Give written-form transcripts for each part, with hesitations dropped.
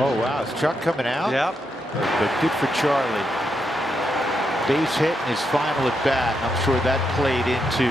Oh, wow. Is Chuck coming out? Yep. But good for Charlie. Base hit in his final at bat. I'm sure that played into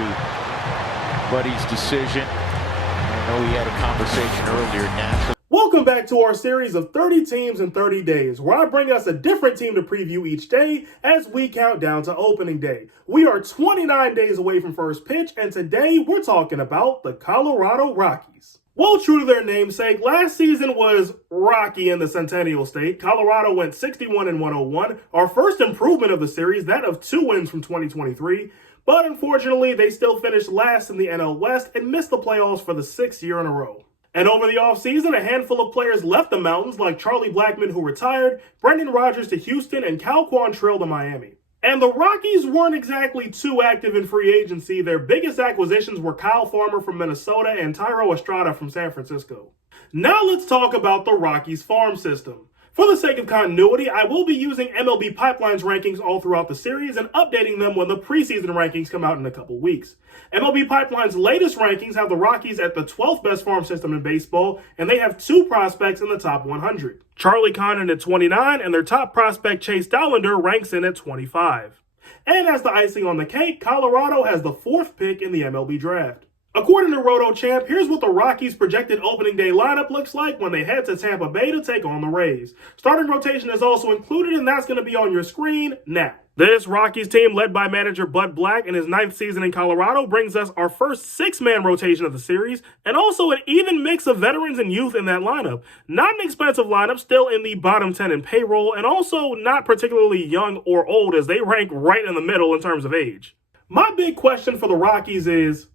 Buddy's decision. I know he had a conversation earlier naturally. Welcome back to our series of 30 teams in 30 days, where I bring us a different team to preview each day as we count down to opening day. We are 29 days away from first pitch, and today we're talking about the Colorado Rockies. Well, true to their namesake, last season was rocky in the Centennial State. Colorado went 61-101, our first improvement of the series, that of 2 wins from 2023. But unfortunately, they still finished last in the NL West and missed the playoffs for the 6th year in a row. And over the offseason, a handful of players left the mountains, like Charlie Blackmon, who retired, Brendan Rodgers to Houston, and Cal Quantrill to Miami. And the Rockies weren't exactly too active in free agency. Their biggest acquisitions were Kyle Farmer from Minnesota and Thairo Estrada from San Francisco. Now let's talk about the Rockies farm system. For the sake of continuity, I will be using MLB Pipeline's rankings all throughout the series and updating them when the preseason rankings come out in a couple weeks. MLB Pipeline's latest rankings have the Rockies at the 12th best farm system in baseball, and they have 2 prospects in the top 100. Charlie Condon at 29, and their top prospect Chase Dollander ranks in at 25. And as the icing on the cake, Colorado has the 4th pick in the MLB draft. According to RotoChamp, here's what the Rockies' projected opening day lineup looks like when they head to Tampa Bay to take on the Rays. Starting rotation is also included, and that's going to be on your screen now. This Rockies team, led by manager Bud Black in his 9th season in Colorado, brings us our first 6-man rotation of the series, and also an even mix of veterans and youth in that lineup. Not an expensive lineup, still in the bottom 10 in payroll, and also not particularly young or old, as they rank right in the middle in terms of age. My big question for the Rockies is,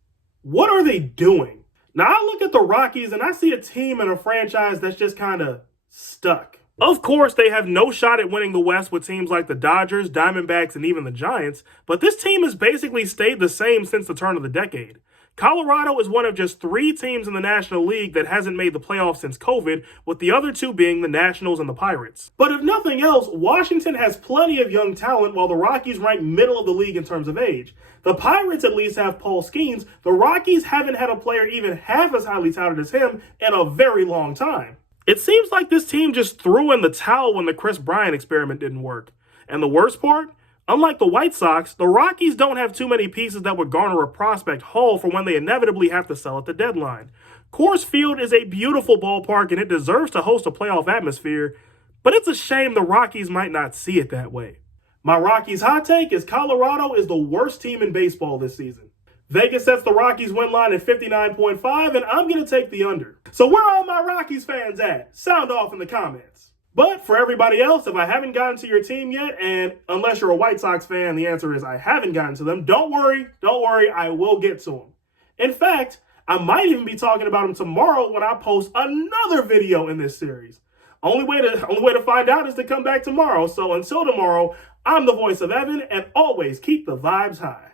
what are they doing? Now, I look at the Rockies and I see a team and a franchise that's just kind of stuck. Of course, they have no shot at winning the West with teams like the Dodgers, Diamondbacks, and even the Giants, but this team has basically stayed the same since the turn of the decade. Colorado is one of just 3 teams in the National League that hasn't made the playoffs since COVID, with the other 2 being the Nationals and the Pirates. But if nothing else, Washington has plenty of young talent, while the Rockies rank middle of the league in terms of age. The Pirates at least have Paul Skeens. The Rockies haven't had a player even half as highly touted as him in a very long time. It seems like this team just threw in the towel when the Chris Bryant experiment didn't work. And the worst part? Unlike the White Sox, the Rockies don't have too many pieces that would garner a prospect haul for when they inevitably have to sell at the deadline. Coors Field is a beautiful ballpark and it deserves to host a playoff atmosphere, but it's a shame the Rockies might not see it that way. My Rockies hot take is Colorado is the worst team in baseball this season. Vegas sets the Rockies win line at 59.5, and I'm going to take the under. So where are all my Rockies fans at? Sound off in the comments. But for everybody else, if I haven't gotten to your team yet, and unless you're a White Sox fan, the answer is I haven't gotten to them, don't worry, I will get to them. In fact, I might even be talking about them tomorrow when I post another video in this series. Only way to find out is to come back tomorrow. So until tomorrow, I'm the voice of Evan, and always keep the vibes high.